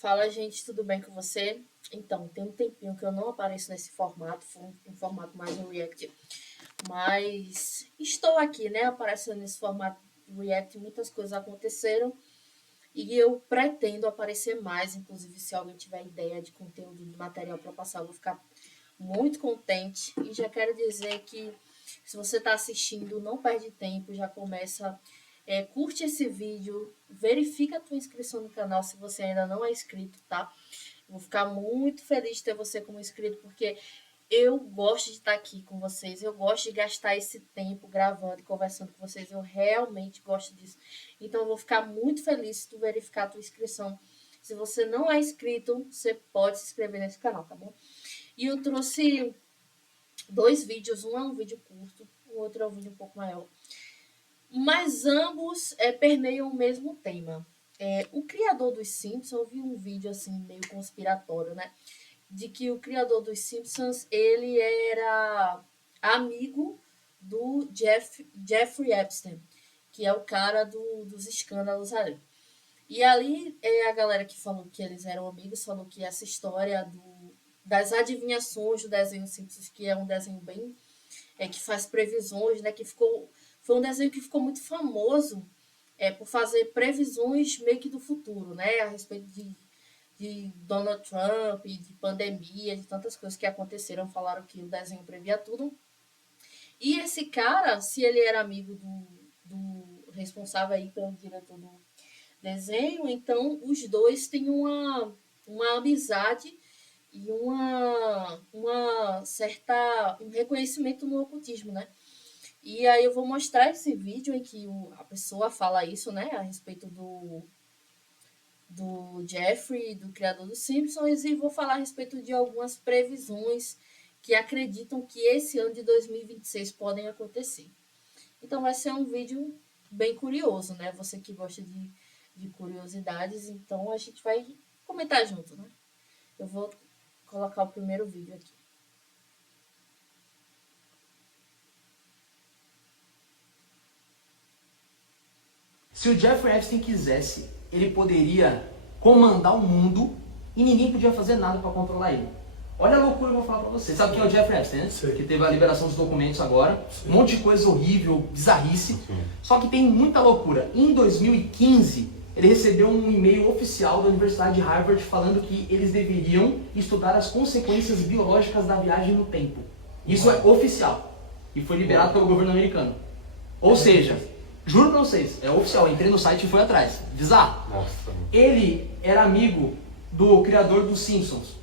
Fala, gente, tudo bem com você? Então, tem um tempinho que eu não apareço nesse formato, foi um formato mais um react, mas estou aqui, né, aparecendo nesse formato react, muitas coisas aconteceram e eu pretendo aparecer mais, inclusive se alguém tiver ideia de conteúdo, de material para passar, eu vou ficar muito contente e já quero dizer que se você está assistindo, não perde tempo, já começa, curte esse vídeo, verifica a tua inscrição no canal se você ainda não é inscrito, tá? Eu vou ficar muito feliz de ter você como inscrito, porque eu gosto de estar aqui com vocês, eu gosto de gastar esse tempo gravando e conversando com vocês, eu realmente gosto disso. Então eu vou ficar muito feliz se tu verificar a tua inscrição. Se você não é inscrito, você pode se inscrever nesse canal, tá bom? E eu trouxe dois vídeos, um é um vídeo curto, o outro é um vídeo um pouco maior. Mas ambos permeiam o mesmo tema. O criador dos Simpsons, eu vi um vídeo assim meio conspiratório, né? De que o criador dos Simpsons, ele era amigo do Jeffrey Epstein, que é o cara dos escândalos ali. E ali a galera que falou que eles eram amigos falou que essa história das adivinhações do desenho Simpsons, que é um desenho bem que faz previsões, né? Foi um desenho que ficou muito famoso por fazer previsões meio que do futuro, né? A respeito de Donald Trump, de pandemia, de tantas coisas que aconteceram. Falaram que o desenho previa tudo. E esse cara, se ele era amigo do responsável aí pelo diretor do desenho, então os dois têm uma amizade e um reconhecimento no ocultismo, né? E aí eu vou mostrar esse vídeo em que a pessoa fala isso, né, a respeito do Jeffrey, do criador dos Simpsons, e vou falar a respeito de algumas previsões que acreditam que esse ano de 2026 podem acontecer. Então vai ser um vídeo bem curioso, né? Você que gosta de curiosidades, então a gente vai comentar junto, né? Eu vou colocar o primeiro vídeo aqui. Se o Jeffrey Epstein quisesse, ele poderia comandar o mundo e ninguém podia fazer nada para controlar ele. Olha a loucura que eu vou falar para você. Sabe quem é o Jeffrey Epstein, né? Sim. Que teve a liberação dos documentos agora. Sim. Um monte de coisa horrível, bizarrice. Sim. Só que tem muita loucura. Em 2015, ele recebeu um e-mail oficial da Universidade de Harvard falando que eles deveriam estudar as consequências biológicas da viagem no tempo. Isso é oficial. E foi liberado pelo governo americano. Ou seja, juro pra vocês, é oficial, entrei no site e fui atrás. Bizarro. Nossa. Ele era amigo do criador dos Simpsons.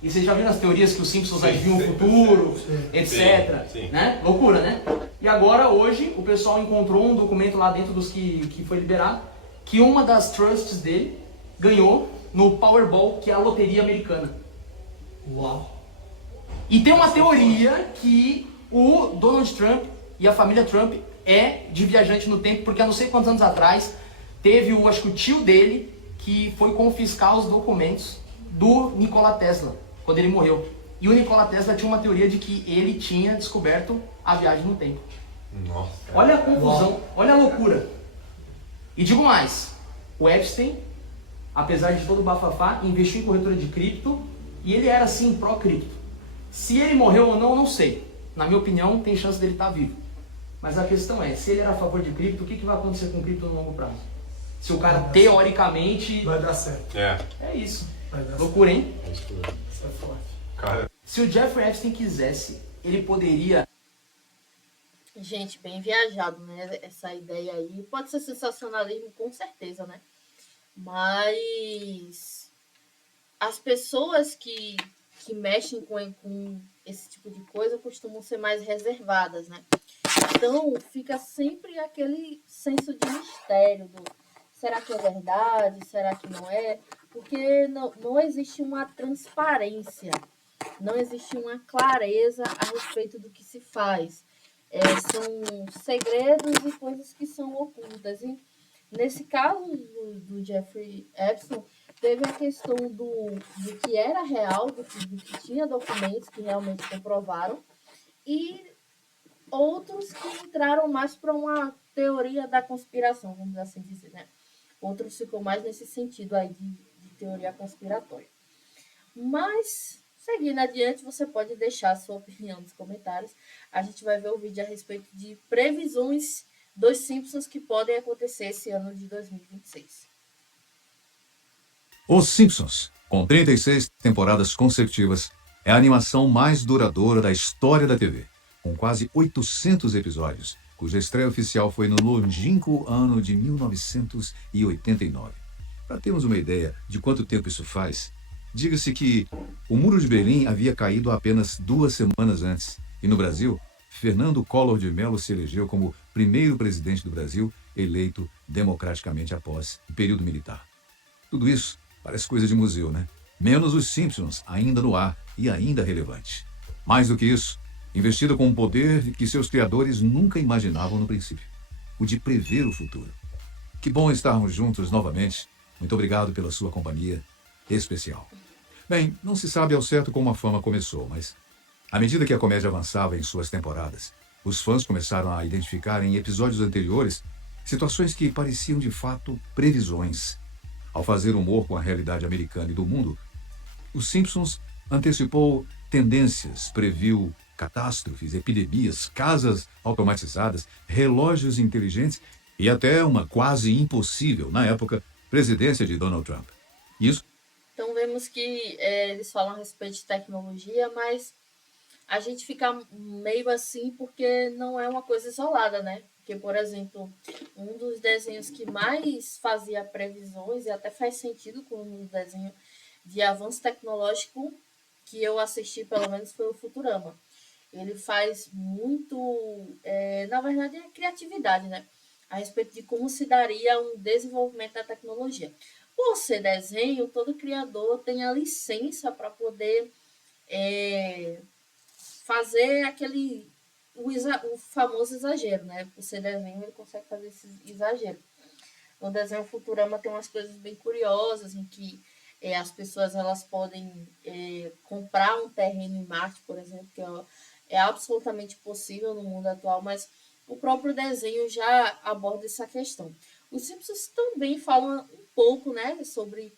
E vocês já viram as teorias que os Simpsons adivinham o futuro, etc. Sim. Né? Loucura, né? E agora, hoje, o pessoal encontrou um documento lá dentro dos que foi liberado, que uma das trusts dele ganhou no Powerball, que é a loteria americana. Uau. E tem uma teoria que o Donald Trump e a família Trump é de viajante no tempo, porque há não sei quantos anos atrás teve acho que o tio dele que foi confiscar os documentos do Nikola Tesla, quando ele morreu. E o Nikola Tesla tinha uma teoria de que ele tinha descoberto a viagem no tempo. Nossa. Olha a confusão, olha a loucura. E digo mais, o Epstein, apesar de todo o bafafá, investiu em corretora de cripto e ele era sim pró-cripto. Se ele morreu ou não, eu não sei. Na minha opinião, tem chance dele estar vivo. Mas a questão é, se ele era a favor de cripto, o que vai acontecer com cripto no longo prazo? Se o cara teoricamente... Vai dar certo. É isso. Vai dar Loucura, hein? certo. Isso é forte. Cara, Se o Jeffrey Epstein quisesse, ele poderia... Gente, bem viajado, né? Essa ideia aí. Pode ser sensacionalismo, com certeza, né? Mas as pessoas que mexem com esse tipo de coisa costumam ser mais reservadas, né? Então fica sempre aquele senso de mistério do será que é verdade, será que não é? Porque não existe uma transparência, não existe uma clareza a respeito do que se faz. São segredos e coisas que são ocultas. E nesse caso do Jeffrey Epstein, teve a questão do que era real, do que tinha documentos que realmente comprovaram, e outros que entraram mais para uma teoria da conspiração, vamos assim dizer, né? Outros ficou mais nesse sentido aí de teoria conspiratória. Mas, seguindo adiante, você pode deixar a sua opinião nos comentários. A gente vai ver o vídeo a respeito de previsões dos Simpsons que podem acontecer esse ano de 2026. Os Simpsons, com 36 temporadas consecutivas, é a animação mais duradoura da história da TV, com quase 800 episódios, cuja estreia oficial foi no longínquo ano de 1989. Para termos uma ideia de quanto tempo isso faz, diga-se que o Muro de Berlim havia caído apenas 2 semanas antes, e no Brasil, Fernando Collor de Mello se elegeu como primeiro presidente do Brasil, eleito democraticamente após o período militar. Tudo isso parece coisa de museu, né? Menos os Simpsons, ainda no ar e ainda relevante. Mais do que isso, investida com um poder que seus criadores nunca imaginavam no princípio, o de prever o futuro. Que bom estarmos juntos novamente. Muito obrigado pela sua companhia especial. Bem, não se sabe ao certo como a fama começou, mas à medida que a comédia avançava em suas temporadas, os fãs começaram a identificar em episódios anteriores situações que pareciam de fato previsões. Ao fazer humor com a realidade americana e do mundo, os Simpsons antecipou tendências, previu catástrofes, epidemias, casas automatizadas, relógios inteligentes e até uma quase impossível, na época, presidência de Donald Trump. Isso Então vemos que eles falam a respeito de tecnologia, mas a gente fica meio assim porque não é uma coisa isolada, né? Porque, por exemplo, um dos desenhos que mais fazia previsões, e até faz sentido com um desenho de avanço tecnológico que eu assisti, pelo menos, foi o Futurama. Ele faz muito, na verdade, é criatividade, né? A respeito de como se daria um desenvolvimento da tecnologia. Por ser desenho, todo criador tem a licença para poder fazer o famoso exagero, né? Por ser desenho, ele consegue fazer esse exagero. No desenho Futurama tem umas coisas bem curiosas, em que as pessoas elas podem comprar um terreno em Marte, por exemplo, que é absolutamente possível no mundo atual, mas o próprio desenho já aborda essa questão. Os Simpsons também falam um pouco, né, sobre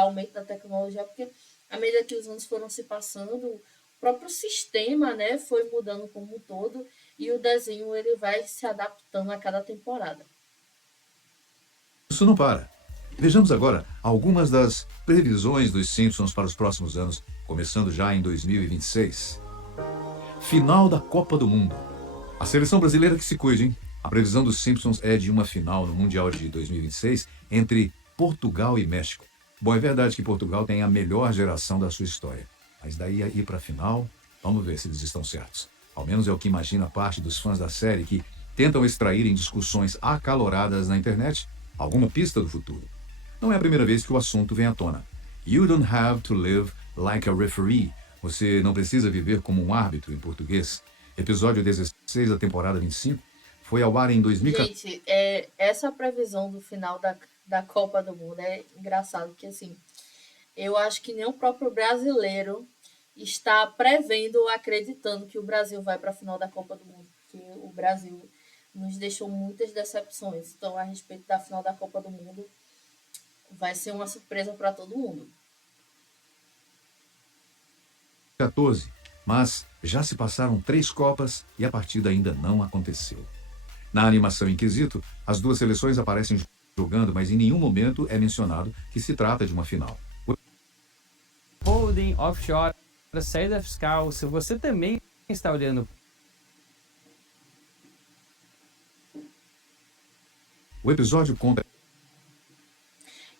aumento da tecnologia, porque à medida que os anos foram se passando, o próprio sistema, né, foi mudando como um todo e o desenho ele vai se adaptando a cada temporada. não para. Vejamos agora algumas das previsões dos Simpsons para os próximos anos, começando já em 2026. Final da Copa do Mundo. A seleção brasileira que se cuide, hein? A previsão dos Simpsons é de uma final no Mundial de 2026 entre Portugal e México. Bom, é verdade que Portugal tem a melhor geração da sua história. Mas daí a ir para a final, vamos ver se eles estão certos. Ao menos é o que imagina parte dos fãs da série que tentam extrair em discussões acaloradas na internet alguma pista do futuro. Não é a primeira vez que o assunto vem à tona. You don't have to live like a referee. Você não precisa viver como um árbitro, em português. Episódio 16 da temporada 25 foi ao ar em 2014. Gente, essa previsão do final da Copa do Mundo é engraçado, porque assim, eu acho que nem o próprio brasileiro está prevendo ou acreditando que o Brasil vai para a final da Copa do Mundo, porque o Brasil nos deixou muitas decepções. Então, a respeito da final da Copa do Mundo, vai ser uma surpresa para todo mundo. 14, mas já se passaram 3 Copas e a partida ainda não aconteceu. Na animação em quesito, as duas seleções aparecem jogando, mas em nenhum momento é mencionado que se trata de uma final. Holding, offshore, saída fiscal, se você também está olhando. O episódio conta.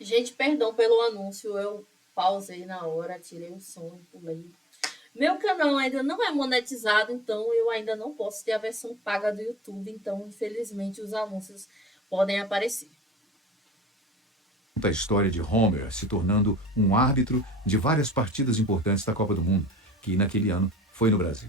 Gente, perdão pelo anúncio, eu pausei na hora, tirei o som e pulei. Meu canal ainda não é monetizado, então eu ainda não posso ter a versão paga do YouTube, então infelizmente os anúncios podem aparecer. A história de Homer se tornando um árbitro de várias partidas importantes da Copa do Mundo, que naquele ano foi no Brasil.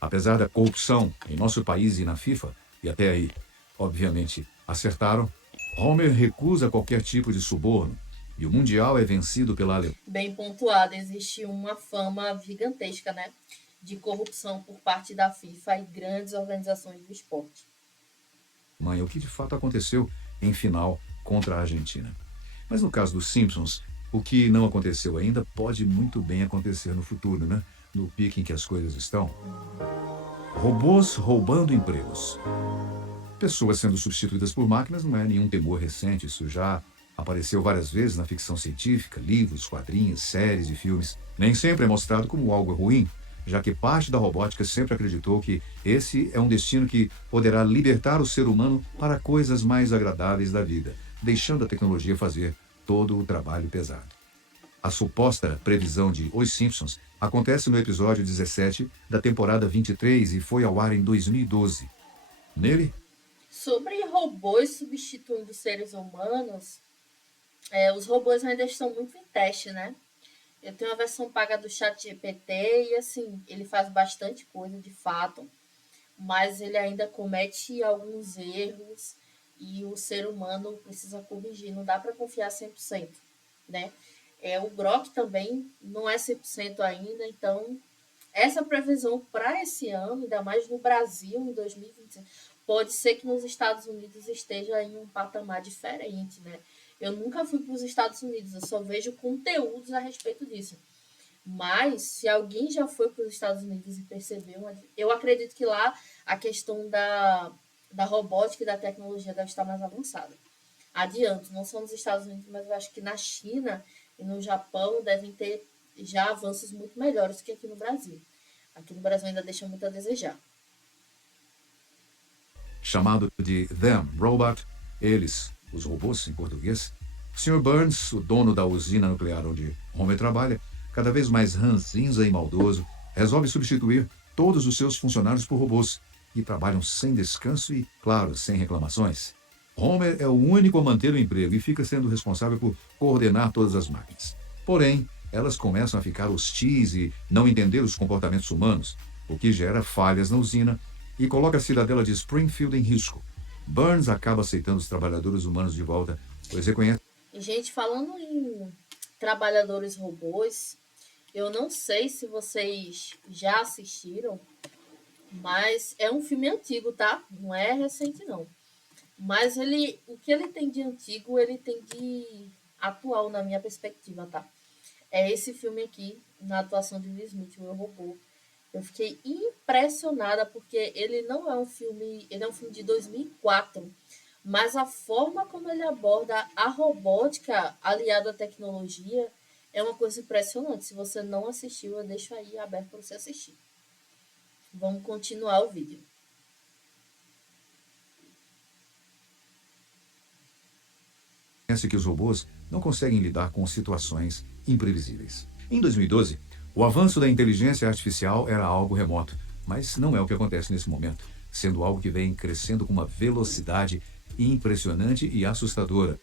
Apesar da corrupção em nosso país e na FIFA, e até aí, obviamente, acertaram, Homer recusa qualquer tipo de suborno e o Mundial é vencido pela Alemanha. Bem pontuado, existe uma fama gigantesca, né, de corrupção por parte da FIFA e grandes organizações do esporte. O que de fato aconteceu em final contra a Argentina. Mas no caso dos Simpsons, o que não aconteceu ainda pode muito bem acontecer no futuro, né? No pique em que as coisas estão. Robôs roubando empregos. Pessoas sendo substituídas por máquinas não é nenhum temor recente. Isso já apareceu várias vezes na ficção científica, livros, quadrinhos, séries e filmes. Nem sempre é mostrado como algo ruim, já que parte da robótica sempre acreditou que esse é um destino que poderá libertar o ser humano para coisas mais agradáveis da vida, deixando a tecnologia fazer todo o trabalho pesado. A suposta previsão de Os Simpsons acontece no episódio 17 da temporada 23 e foi ao ar em 2012. Nele, Sobre robôs substituindo seres humanos, os robôs ainda estão muito em teste, né? Eu tenho a versão paga do ChatGPT e, assim, ele faz bastante coisa, de fato, mas ele ainda comete alguns erros e o ser humano precisa corrigir, não dá para confiar 100%, né? O Grok também não é 100% ainda, então essa previsão para esse ano, ainda mais no Brasil, em 2025, pode ser que nos Estados Unidos esteja em um patamar diferente, né? Eu nunca fui para os Estados Unidos, eu só vejo conteúdos a respeito disso. Mas, se alguém já foi para os Estados Unidos e percebeu, eu acredito que lá a questão da robótica e da tecnologia deve estar mais avançada. Adianto, não só nos Estados Unidos, mas eu acho que na China e no Japão devem ter já avanços muito melhores que aqui no Brasil. Aqui no Brasil ainda deixa muito a desejar. chamado de Them Robot, eles, os robôs em português, Sr. Burns, o dono da usina nuclear onde Homer trabalha, cada vez mais ranzinza e maldoso, resolve substituir todos os seus funcionários por robôs e trabalham sem descanso e, claro, sem reclamações. Homer é o único a manter o emprego e fica sendo responsável por coordenar todas as máquinas. Porém, elas começam a ficar hostis e não entender os comportamentos humanos, o que gera falhas na usina e coloca a cidadela de Springfield em risco. Burns acaba aceitando os trabalhadores humanos de volta, pois reconhece. E, gente, falando em trabalhadores robôs, eu não sei se vocês já assistiram, mas é um filme antigo, tá? Não é recente, não. Mas o que ele tem de antigo, ele tem de atual, na minha perspectiva, tá? É esse filme aqui, na atuação de Will Smith, o Eu, Robô. Eu fiquei impressionada porque ele não é um filme, ele é um filme de 2004, mas a forma como ele aborda a robótica aliada à tecnologia é uma coisa impressionante. Se você não assistiu, eu deixo aí aberto para você assistir. Vamos continuar o vídeo. Que os robôs não conseguem lidar com situações imprevisíveis. Em 2012, o avanço da inteligência artificial era algo remoto, mas não é o que acontece nesse momento, sendo algo que vem crescendo com uma velocidade impressionante e assustadora.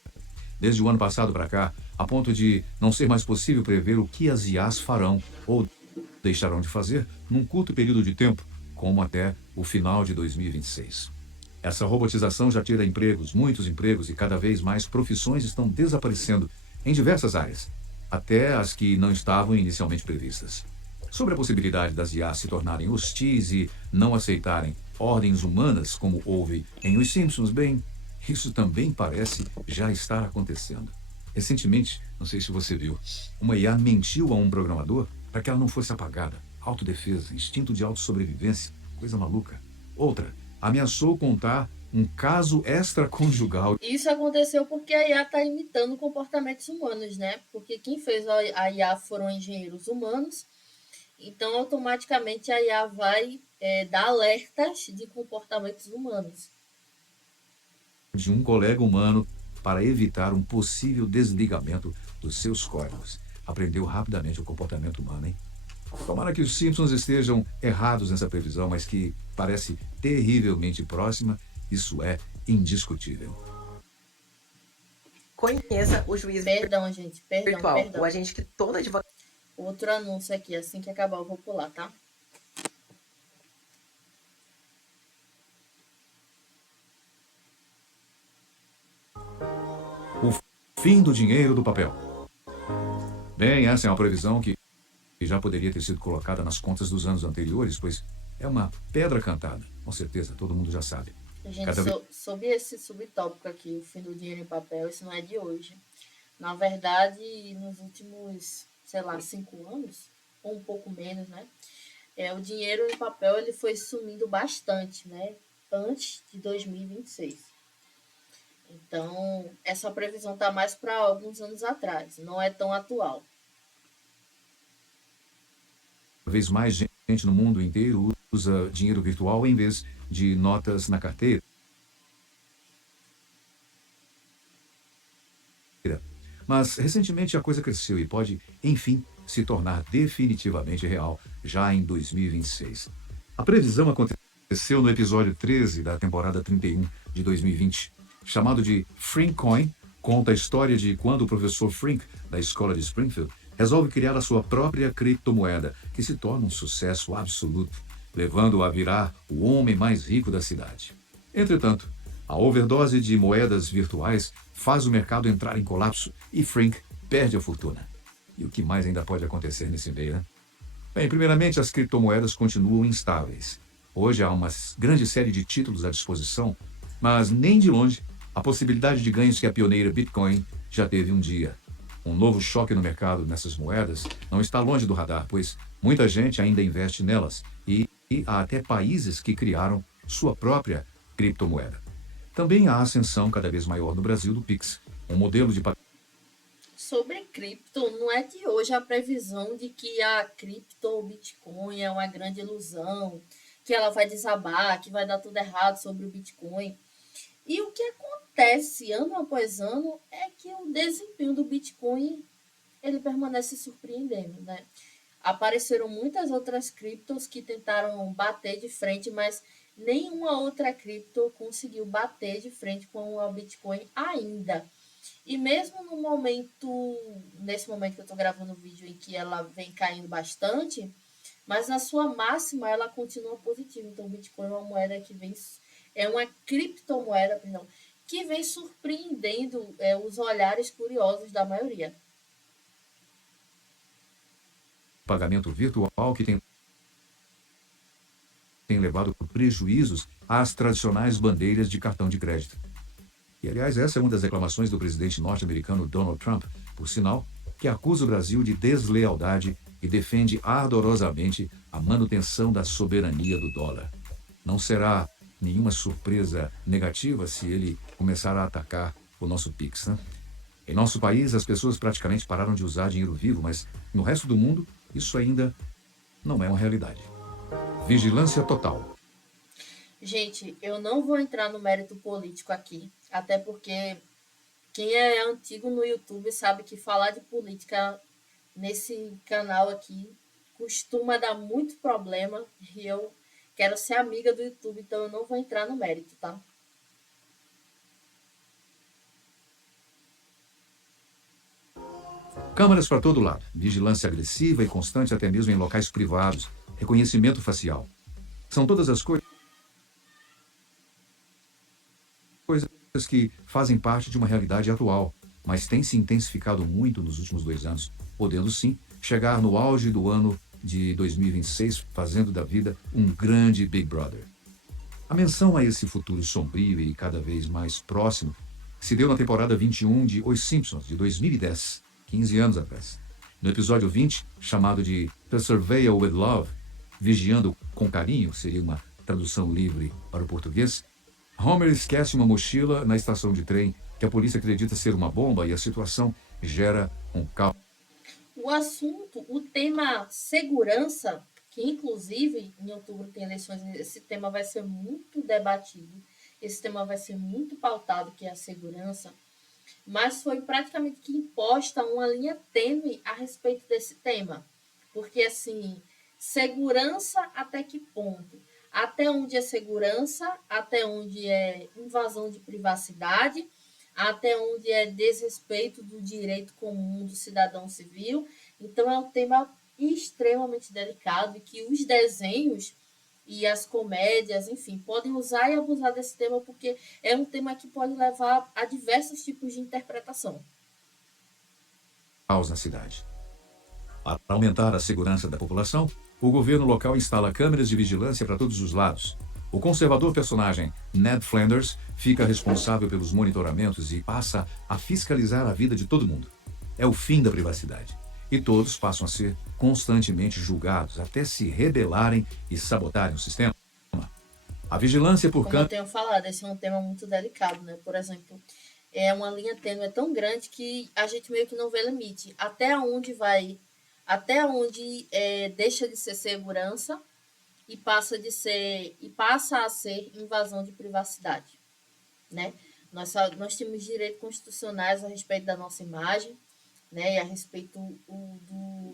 Desde o ano passado para cá, a ponto de não ser mais possível prever o que as IAs farão ou deixarão de fazer num curto período de tempo, como até o final de 2026. Essa robotização já tira empregos, muitos empregos, e cada vez mais profissões estão desaparecendo em diversas áreas, até as que não estavam inicialmente previstas. Sobre a possibilidade das IAs se tornarem hostis e não aceitarem ordens humanas, como houve em Os Simpsons, bem, isso também parece já estar acontecendo. Recentemente, não sei se você viu, uma IA mentiu a um programador para que ela não fosse apagada. Autodefesa, instinto de autossobrevivência, coisa maluca. Outra ameaçou contar um caso extraconjugal. Isso aconteceu porque a IA está imitando comportamentos humanos, né? Porque quem fez a IA foram engenheiros humanos, então automaticamente a IA vai dar alertas de comportamentos humanos. De um colega humano para evitar um possível desligamento dos seus códigos. Aprendeu rapidamente o comportamento humano, hein? Tomara que os Simpsons estejam errados nessa previsão, mas que parece terrivelmente próxima, isso é indiscutível. Conheça o juiz Perdão, gente, virtual, perdão. o agente que todo advogado Outro anúncio aqui, assim que acabar eu vou pular, tá? O fim do dinheiro do papel. Bem, essa é uma previsão que já poderia ter sido colocada nas contas dos anos anteriores, pois é uma pedra cantada. Com certeza, todo mundo já sabe. Gente, Cada vez- sobre esse subtópico aqui, o fim do dinheiro em papel, isso não é de hoje. Na verdade, nos últimos, sei lá, 5 anos, ou um pouco menos, né? O dinheiro em papel ele foi sumindo bastante, né? Antes de 2026. Então, essa previsão está mais para alguns anos atrás, não é tão atual. Cada vez mais gente no mundo inteiro usa dinheiro virtual em vez de notas na carteira. Mas, recentemente, a coisa cresceu e pode, enfim, se tornar definitivamente real já em 2026. A previsão aconteceu no episódio 13 da temporada 31 de 2020, chamado de Frink Coin. Conta a história de quando o professor Frink, da escola de Springfield, resolve criar a sua própria criptomoeda, que se torna um sucesso absoluto, levando-o a virar o homem mais rico da cidade. Entretanto, a overdose de moedas virtuais faz o mercado entrar em colapso e Frink perde a fortuna. E o que mais ainda pode acontecer nesse meio, né? Bem, primeiramente, as criptomoedas continuam instáveis. Hoje há uma grande série de títulos à disposição, mas nem de longe a possibilidade de ganhos que a pioneira Bitcoin já teve um dia. Um novo choque no mercado nessas moedas não está longe do radar, pois muita gente ainda investe nelas e há até países que criaram sua própria criptomoeda. Também há ascensão cada vez maior no Brasil do Pix, um modelo de Sobre cripto, não é de hoje a previsão de que a cripto ou Bitcoin é uma grande ilusão, que ela vai desabar, que vai dar tudo errado sobre o Bitcoin. E o que acontece ano após ano é que o desempenho do Bitcoin ele permanece surpreendendo, né? Apareceram muitas outras criptos que tentaram bater de frente, mas nenhuma outra cripto conseguiu bater de frente com a Bitcoin ainda. E mesmo no momento, nesse momento que eu estou gravando o vídeo em que ela vem caindo bastante, mas na sua máxima ela continua positiva. Então o Bitcoin é uma moeda que vem, é uma criptomoeda, perdão, que vem surpreendendo os olhares curiosos da maioria. pagamento virtual que tem levado prejuízos às tradicionais bandeiras de cartão de crédito. E, aliás, essa é uma das reclamações do presidente norte-americano Donald Trump, por sinal, que acusa o Brasil de deslealdade e defende ardorosamente a manutenção da soberania do dólar. Não será nenhuma surpresa negativa se ele começar a atacar o nosso Pix, né? Em nosso país, as pessoas praticamente pararam de usar dinheiro vivo, mas no resto do mundo, isso ainda não é uma realidade. Vigilância total. Gente, eu não vou entrar no mérito político aqui, até porque quem é antigo no YouTube sabe que falar de política nesse canal aqui costuma dar muito problema e eu quero ser amiga do YouTube, então eu não vou entrar no mérito, tá? Câmeras para todo lado, vigilância agressiva e constante até mesmo em locais privados, reconhecimento facial. São todas as coisas que fazem parte de uma realidade atual, mas têm se intensificado muito nos últimos 2 anos, podendo sim chegar no auge do ano de 2026, fazendo da vida um grande Big Brother. A menção a esse futuro sombrio e cada vez mais próximo se deu na temporada 21 de Os Simpsons, de 2010, 15 anos atrás. No episódio 20, chamado de The Surveyor with Love, Vigiando com Carinho, seria uma tradução livre para o português, Homer esquece uma mochila na estação de trem que a polícia acredita ser uma bomba e a situação gera um caos. O assunto, o tema segurança, que inclusive em outubro tem eleições, esse tema vai ser muito debatido, esse tema vai ser muito pautado, que é a segurança, mas foi praticamente que imposta uma linha tênue a respeito desse tema. Porque, assim, segurança até que ponto? Até onde é segurança, até onde é invasão de privacidade, até onde é desrespeito do direito comum do cidadão civil. Então, é um tema extremamente delicado e que os desenhos e as comédias, enfim, podem usar e abusar desse tema porque é um tema que pode levar a diversos tipos de interpretação. Na cidade. Para aumentar a segurança da população, o governo local instala câmeras de vigilância para todos os lados. O conservador personagem Ned Flanders fica responsável pelos monitoramentos e passa a fiscalizar a vida de todo mundo. É o fim da privacidade. E todos passam a ser constantemente julgados até se rebelarem e sabotarem o sistema. A vigilância por Como eu tenho falado, esse é um tema muito delicado, né? Por exemplo, é uma linha tênue tão grande que a gente meio que não vê limite. Até onde deixa de ser segurança e passa a ser invasão de privacidade, né? Nós temos direitos constitucionais a respeito da nossa imagem, né? E a respeito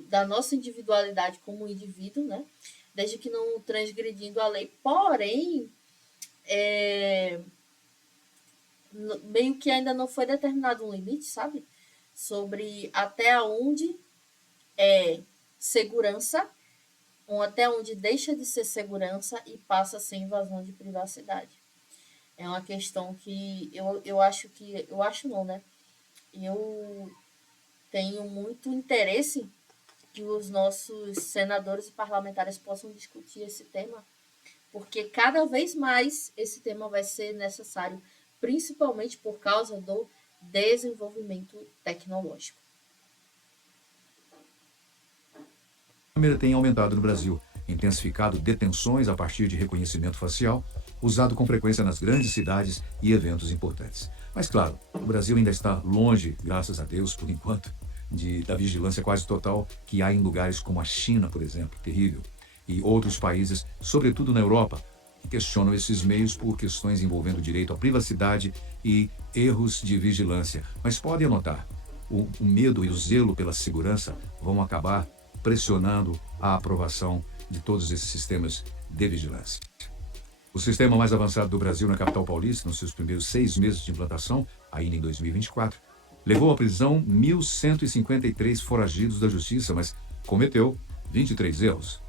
da nossa individualidade como indivíduo, né? Desde que não transgredindo a lei. Porém, meio que ainda não foi determinado um limite, sabe? Sobre até onde é segurança, ou até onde deixa de ser segurança e passa a ser invasão de privacidade. É uma questão que eu acho não, né? Eu tenho muito interesse que os nossos senadores e parlamentares possam discutir esse tema, porque cada vez mais esse tema vai ser necessário, principalmente por causa do desenvolvimento tecnológico. A câmera tem aumentado no Brasil, intensificado detenções a partir de reconhecimento facial, usado com frequência nas grandes cidades e eventos importantes. Mas claro, o Brasil ainda está longe, graças a Deus, por enquanto, da vigilância quase total que há em lugares como a China, por exemplo, terrível, e outros países, sobretudo na Europa, que questionam esses meios por questões envolvendo direito à privacidade e erros de vigilância. Mas podem anotar, o medo e o zelo pela segurança vão acabar pressionando a aprovação de todos esses sistemas de vigilância. O sistema mais avançado do Brasil na capital paulista, nos seus primeiros 6 meses de implantação, ainda em 2024, levou à prisão 1.153 foragidos da justiça, mas cometeu 23 erros.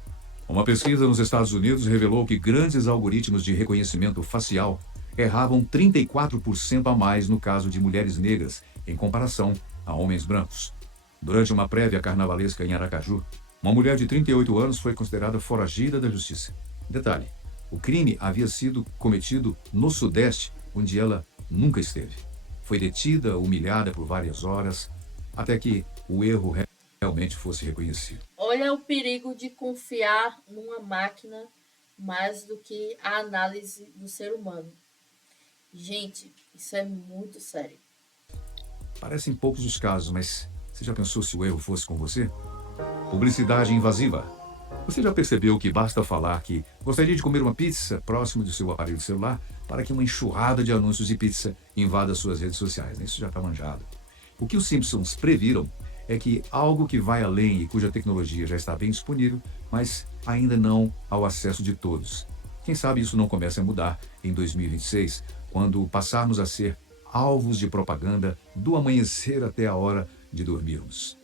Uma pesquisa nos Estados Unidos revelou que grandes algoritmos de reconhecimento facial erravam 34% a mais no caso de mulheres negras, em comparação a homens brancos. Durante uma prévia carnavalesca em Aracaju, uma mulher de 38 anos foi considerada foragida da justiça. Detalhe, o crime havia sido cometido no Sudeste, onde ela nunca esteve. Foi detida, humilhada por várias horas, até que o erro realmente fosse reconhecido. Olha o perigo de confiar numa máquina mais do que a análise do ser humano. Gente, isso é muito sério. Parecem poucos os casos, mas você já pensou se o erro fosse com você? Publicidade invasiva. Você já percebeu que basta falar que gostaria de comer uma pizza próximo do seu aparelho celular para que uma enxurrada de anúncios de pizza invada suas redes sociais? Isso já está manjado. O que os Simpsons previram é que algo que vai além e cuja tecnologia já está bem disponível, mas ainda não ao acesso de todos. Quem sabe isso não comece a mudar em 2026, quando passarmos a ser alvos de propaganda do amanhecer até a hora de dormirmos.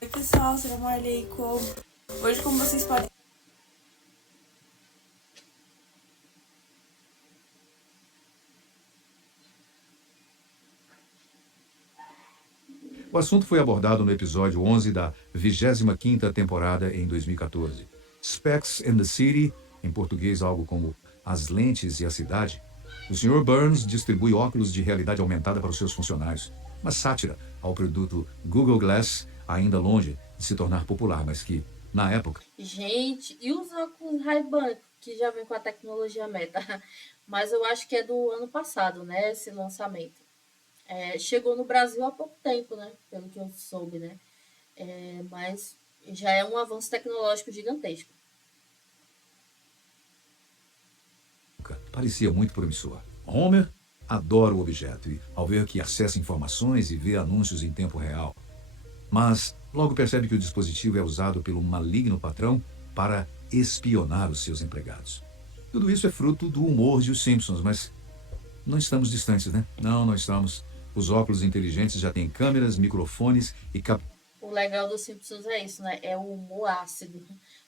Oi pessoal, Assalamu alaikum. Hoje, como vocês podem O assunto foi abordado no episódio 11 da 25ª temporada em 2014. Specs and the City, em português algo como As Lentes e a Cidade. O Sr. Burns distribui óculos de realidade aumentada para os seus funcionários. Uma sátira ao produto Google Glass, ainda longe de se tornar popular, mas que, na época... Gente, e os óculos Ray-Ban, que já vem com a tecnologia Meta? Mas eu acho que é do ano passado, né, esse lançamento. Chegou no Brasil há pouco tempo, né? Pelo que eu soube, né? Mas já é um avanço tecnológico gigantesco. Parecia muito promissor. Homer adora o objeto e, ao ver que acessa informações e vê anúncios em tempo real. Mas logo percebe que o dispositivo é usado pelo maligno patrão para espionar os seus empregados. Tudo isso é fruto do humor de Os Simpsons, mas não estamos distantes, né? Não estamos. Os óculos inteligentes já têm câmeras, microfones e O legal dos Simpsons é isso, né? É o humor ácido.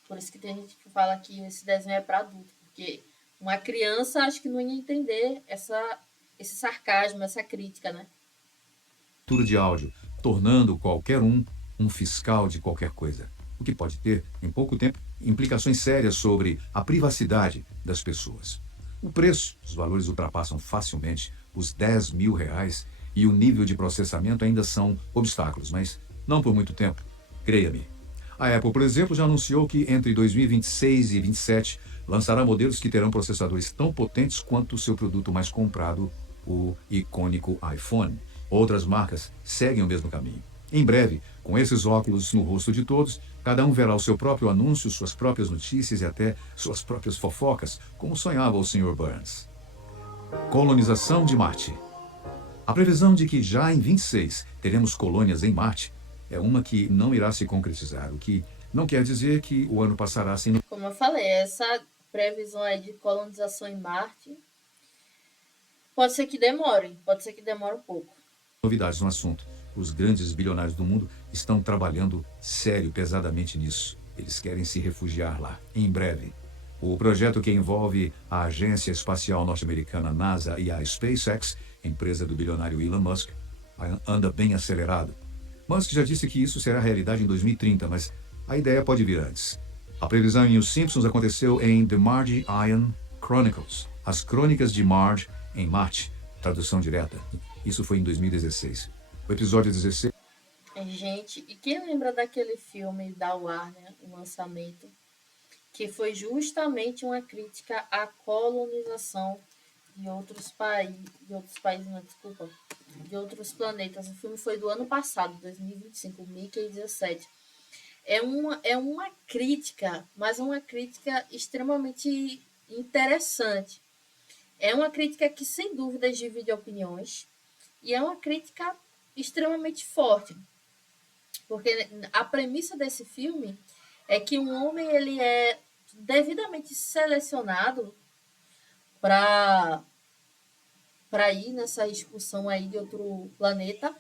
Por isso que tem gente que fala que esse desenho é para adulto. Porque uma criança acho que não ia entender esse sarcasmo, essa crítica, né? Captura de áudio, tornando qualquer um fiscal de qualquer coisa. o que pode ter, em pouco tempo, implicações sérias sobre a privacidade das pessoas. O preço, os valores ultrapassam facilmente os R$ 10.000 e o nível de processamento ainda são obstáculos, mas não por muito tempo, creia-me. A Apple, por exemplo, já anunciou que entre 2026 e 2027 lançará modelos que terão processadores tão potentes quanto o seu produto mais comprado, o icônico iPhone. Outras marcas seguem o mesmo caminho. Em breve, com esses óculos no rosto de todos, cada um verá o seu próprio anúncio, suas próprias notícias e até suas próprias fofocas, como sonhava o Sr. Burns. Colonização de Marte. A previsão de que já em 26 teremos colônias em Marte é uma que não irá se concretizar, o que não quer dizer que o ano passará sem Como eu falei, essa previsão aí de colonização em Marte pode ser que demore um pouco. novidades no assunto. Os grandes bilionários do mundo estão trabalhando sério, pesadamente nisso. Eles querem se refugiar lá, em breve. O projeto que envolve a Agência Espacial Norte-Americana NASA e a SpaceX, empresa do bilionário Elon Musk, anda bem acelerado. Musk já disse que isso será realidade em 2030, mas a ideia pode vir antes. A previsão em Os Simpsons aconteceu em The Marge Iron Chronicles, As Crônicas de Marge em Marte, tradução direta. Isso foi em 2016. O episódio 16... Gente, e quem lembra daquele filme da Warner, o lançamento, que foi justamente uma crítica à colonização de outros países, de outros planetas. O filme foi do ano passado, 2025, Mickey 17. É uma crítica, mas uma crítica extremamente interessante. É uma crítica que, sem dúvidas, divide opiniões, e é uma crítica extremamente forte. Porque a premissa desse filme é que um homem ele é devidamente selecionado para ir nessa excursão aí de outro planeta.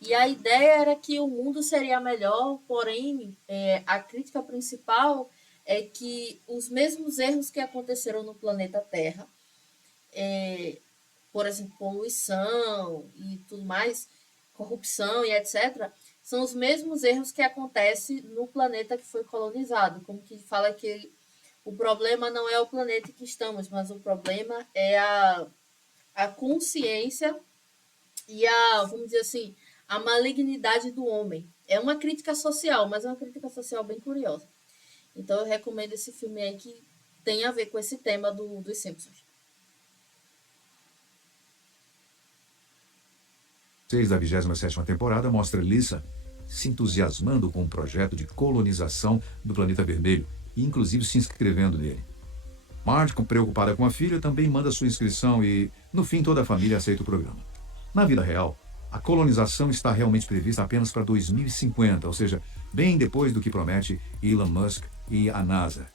E a ideia era que o mundo seria melhor, porém, a crítica principal é que os mesmos erros que aconteceram no planeta Terra, por exemplo, poluição e tudo mais, corrupção e etc., são os mesmos erros que acontecem no planeta que foi colonizado. Como que fala que o problema não é o planeta que estamos, mas o problema é a consciência e vamos dizer assim, a malignidade do homem. É uma crítica social, mas é uma crítica social bem curiosa. Então eu recomendo esse filme aí que tem a ver com esse tema dos Simpsons. 6 da 27ª temporada mostra Lisa se entusiasmando com um projeto de colonização do planeta vermelho e inclusive se inscrevendo nele. Marge, preocupada com a filha, também manda sua inscrição e, no fim, toda a família aceita o programa. Na vida real, a colonização está realmente prevista apenas para 2050, ou seja, bem depois do que promete Elon Musk e a NASA.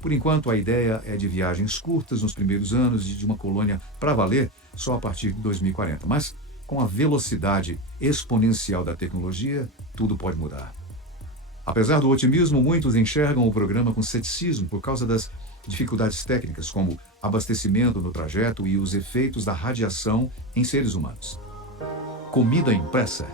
Por enquanto, a ideia é de viagens curtas nos primeiros anos e de uma colônia para valer só a partir de 2040. Mas, com a velocidade exponencial da tecnologia, tudo pode mudar. Apesar do otimismo, muitos enxergam o programa com ceticismo por causa das dificuldades técnicas, como abastecimento no trajeto e os efeitos da radiação em seres humanos. Comida impressa.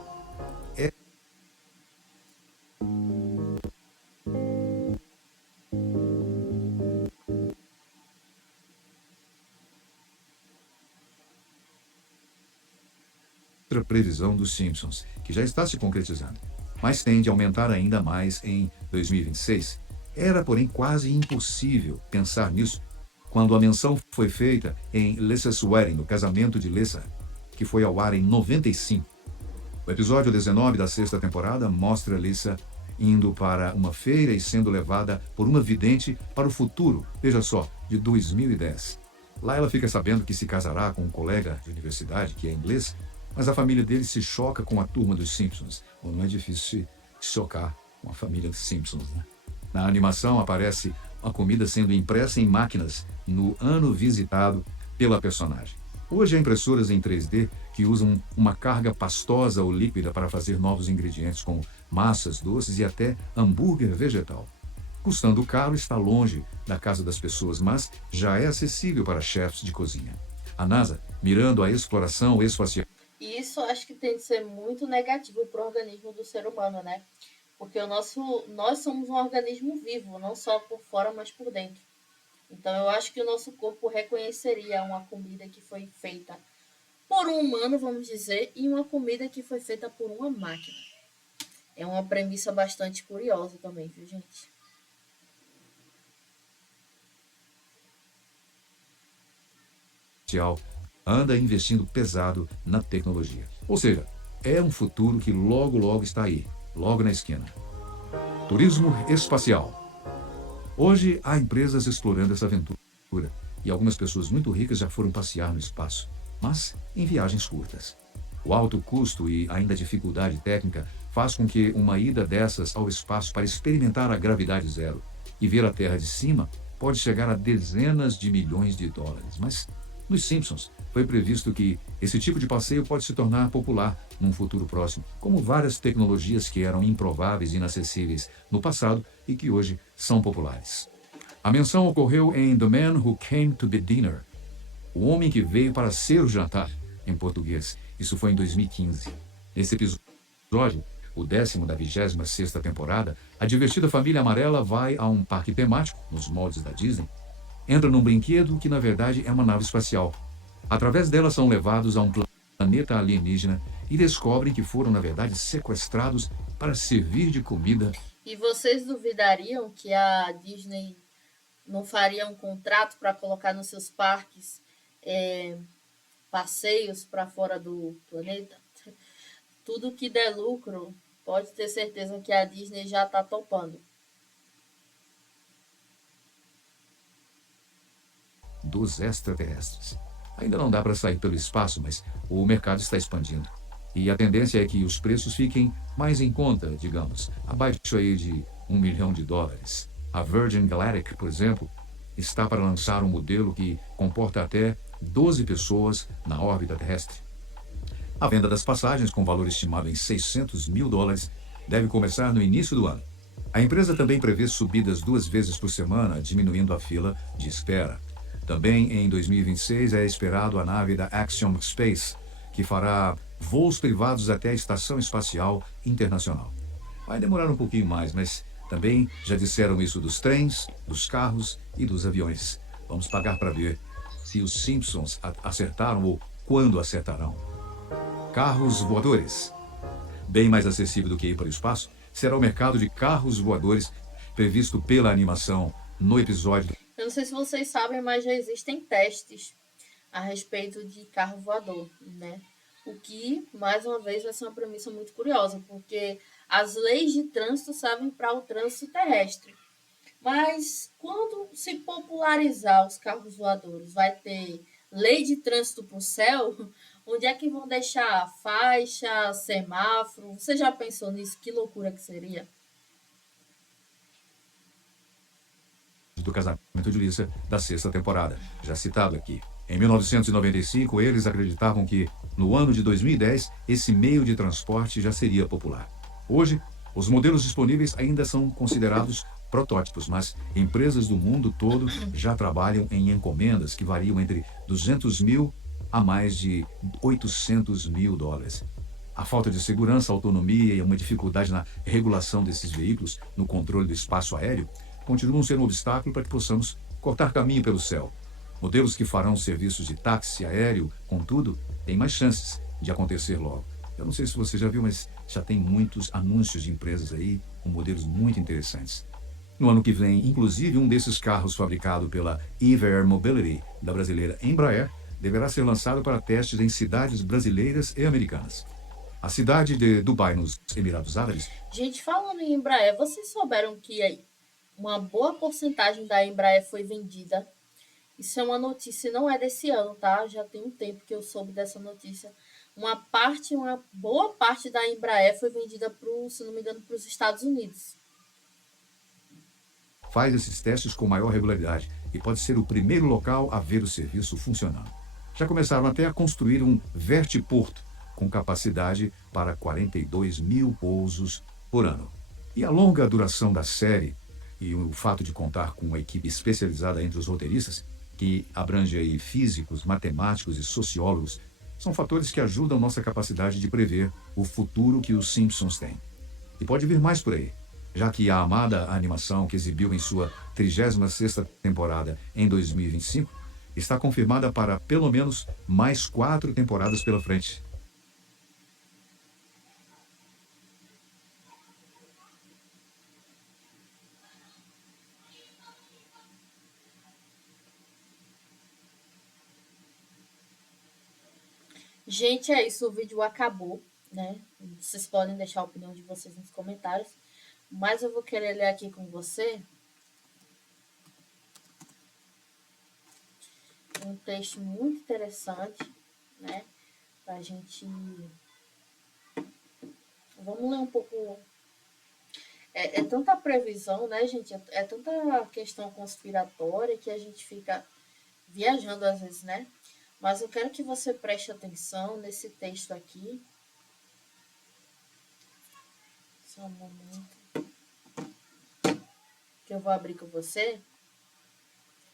Outra previsão dos Simpsons, que já está se concretizando, mas tende a aumentar ainda mais em 2026. Era, porém, quase impossível pensar nisso quando a menção foi feita em Lisa's Wedding, no casamento de Lisa, que foi ao ar em 95. O episódio 19 da 6ª temporada mostra Lisa indo para uma feira e sendo levada por uma vidente para o futuro, veja só, de 2010. Lá ela fica sabendo que se casará com um colega de universidade, que é inglês, mas a família dele se choca com a turma dos Simpsons. Bom, não é difícil se chocar com a família dos Simpsons, né? Na animação aparece a comida sendo impressa em máquinas no ano visitado pela personagem. Hoje há impressoras em 3D que usam uma carga pastosa ou líquida para fazer novos ingredientes como massas, doces e até hambúrguer vegetal. Custando caro, está longe da casa das pessoas, mas já é acessível para chefes de cozinha. A NASA, mirando a exploração espacial. E isso acho que tem de ser muito negativo para o organismo do ser humano, né? Porque nós somos um organismo vivo, não só por fora, mas por dentro. Então eu acho que o nosso corpo reconheceria uma comida que foi feita por um humano, vamos dizer, e uma comida que foi feita por uma máquina. É uma premissa bastante curiosa também, viu, gente? Anda investindo pesado na tecnologia. Ou seja, é um futuro que logo logo está aí, logo na esquina. Turismo espacial. Hoje há empresas explorando essa aventura e algumas pessoas muito ricas já foram passear no espaço, mas em viagens curtas. O alto custo e ainda a dificuldade técnica faz com que uma ida dessas ao espaço para experimentar a gravidade zero e ver a Terra de cima pode chegar a dezenas de milhões de dólares. Mas nos Simpsons foi previsto que esse tipo de passeio pode se tornar popular num futuro próximo, como várias tecnologias que eram improváveis e inacessíveis no passado e que hoje são populares. A menção ocorreu em The Man Who Came to the Dinner, O Homem que Veio para Ser o Jantar, em português. Isso foi em 2015. Nesse episódio, o 10º da 26ª temporada, a divertida família amarela vai a um parque temático, nos moldes da Disney, entra num brinquedo que na verdade é uma nave espacial. Através dela são levados a um planeta alienígena e descobrem que foram na verdade sequestrados para servir de comida. E vocês duvidariam que a Disney não faria um contrato para colocar nos seus parques passeios para fora do planeta? Tudo que der lucro, pode ter certeza que a Disney já está topando. Dos extraterrestres. Ainda não dá para sair pelo espaço, mas o mercado está expandindo. E a tendência é que os preços fiquem mais em conta, digamos, abaixo aí de $1 milhão. A Virgin Galactic, por exemplo, está para lançar um modelo que comporta até 12 pessoas na órbita terrestre. A venda das passagens, com valor estimado em $600 mil, deve começar no início do ano. A empresa também prevê subidas 2 vezes por semana, diminuindo a fila de espera. Também em 2026 é esperado a nave da Axiom Space, que fará voos privados até a Estação Espacial Internacional. Vai demorar um pouquinho mais, mas também já disseram isso dos trens, dos carros e dos aviões. Vamos pagar para ver se os Simpsons acertaram ou quando acertarão. Carros voadores. Bem mais acessível do que ir para o espaço, será o mercado de carros voadores previsto pela animação no episódio. Eu não sei se vocês sabem, mas já existem testes a respeito de carro voador, né? O que, mais uma vez, vai ser uma premissa muito curiosa, porque as leis de trânsito servem para o trânsito terrestre. Mas quando se popularizar os carros voadores, vai ter lei de trânsito para o céu? Onde é que vão deixar faixa, semáforo? Você já pensou nisso? Que loucura que seria? Do Casamento de Lisa, da 6ª temporada, já citado aqui. Em 1995, eles acreditavam que, no ano de 2010, esse meio de transporte já seria popular. Hoje, os modelos disponíveis ainda são considerados protótipos, mas empresas do mundo todo já trabalham em encomendas que variam entre 200 mil a mais de 800 mil dólares. A falta de segurança, autonomia e uma dificuldade na regulação desses veículos no controle do espaço aéreo continuam sendo um obstáculo para que possamos cortar caminho pelo céu. Modelos que farão serviços de táxi aéreo, contudo, têm mais chances de acontecer logo. Eu não sei se você já viu, mas já tem muitos anúncios de empresas aí com modelos muito interessantes. No ano que vem, inclusive, um desses carros fabricado pela Eve Air Mobility, da brasileira Embraer, deverá ser lançado para testes em cidades brasileiras e americanas. A cidade de Dubai, nos Emirados Árabes... Gente, falando em Embraer, vocês souberam que uma boa porcentagem da Embraer foi vendida? Isso é uma notícia, não é desse ano, tá? Já tem um tempo que eu soube dessa notícia. Uma boa parte da Embraer foi vendida, se não me engano, para os Estados Unidos. Faz esses testes com maior regularidade e pode ser o primeiro local a ver o serviço funcionando. Já começaram até a construir um vertiporto com capacidade para 42 mil pousos por ano. E a longa duração da série e o fato de contar com uma equipe especializada entre os roteiristas, que abrange aí físicos, matemáticos e sociólogos, são fatores que ajudam nossa capacidade de prever o futuro que os Simpsons têm. E pode vir mais por aí, já que a amada animação que exibiu em sua 36ª temporada em 2025 está confirmada para pelo menos mais 4 temporadas pela frente. Gente, é isso. O vídeo acabou, né? Vocês podem deixar a opinião de vocês nos comentários. Mas eu vou querer ler aqui com você um texto muito interessante, né? Pra gente. Vamos ler um pouco. É tanta previsão, né, gente? É tanta questão conspiratória que a gente fica viajando às vezes, né? Mas eu quero que você preste atenção nesse texto aqui. Só um momento. Que eu vou abrir com você.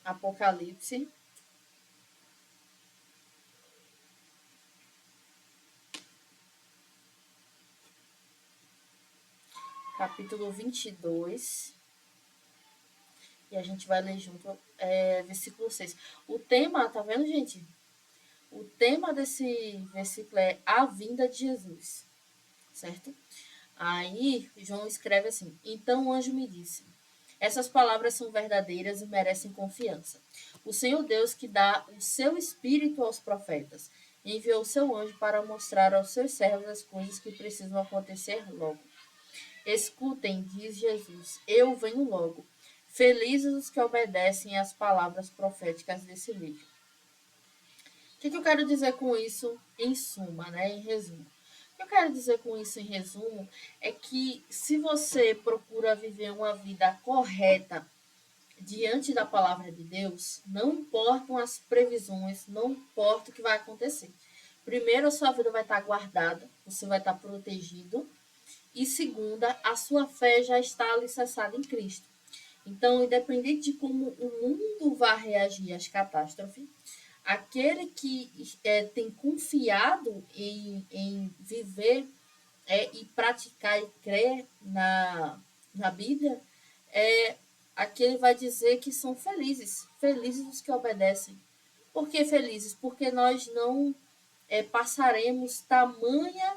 Apocalipse. Capítulo 22. E a gente vai ler junto, versículo 6. O tema, tá vendo, gente? O tema desse versículo é a vinda de Jesus, certo? Aí, João escreve assim: Então o anjo me disse: Essas palavras são verdadeiras e merecem confiança. O Senhor Deus, que dá o seu espírito aos profetas, enviou o seu anjo para mostrar aos seus servos as coisas que precisam acontecer logo. Escutem, diz Jesus, eu venho logo. Felizes os que obedecem às palavras proféticas desse livro. O que eu quero dizer com isso em suma, né? Em resumo? O que eu quero dizer com isso em resumo é que se você procura viver uma vida correta diante da palavra de Deus, não importam as previsões, não importa o que vai acontecer. Primeiro, a sua vida vai estar guardada, você vai estar protegido. E segunda, a sua fé já está alicerçada em Cristo. Então, independente de como o mundo vai reagir às catástrofes, aquele que tem confiado em viver e praticar e crer na Bíblia, aquele vai dizer que são felizes, felizes os que obedecem. Por que felizes? Porque nós não passaremos tamanha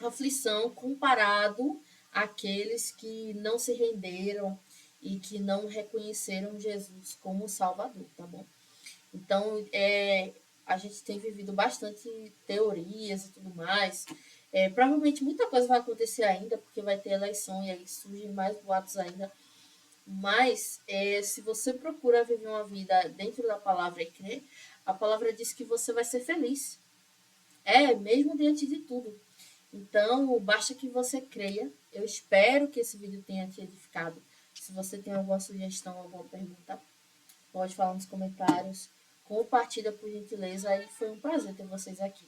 aflição comparado àqueles que não se renderam e que não reconheceram Jesus como Salvador, tá bom? Então, a gente tem vivido bastante teorias e tudo mais. Provavelmente muita coisa vai acontecer ainda, porque vai ter eleição e aí surgem mais boatos ainda. Mas, se você procura viver uma vida dentro da palavra e crer, a palavra diz que você vai ser feliz. Mesmo diante de tudo. Então, basta que você creia. Eu espero que esse vídeo tenha te edificado. Se você tem alguma sugestão, alguma pergunta, pode falar nos comentários. Compartilha, por gentileza. E foi um prazer ter vocês aqui.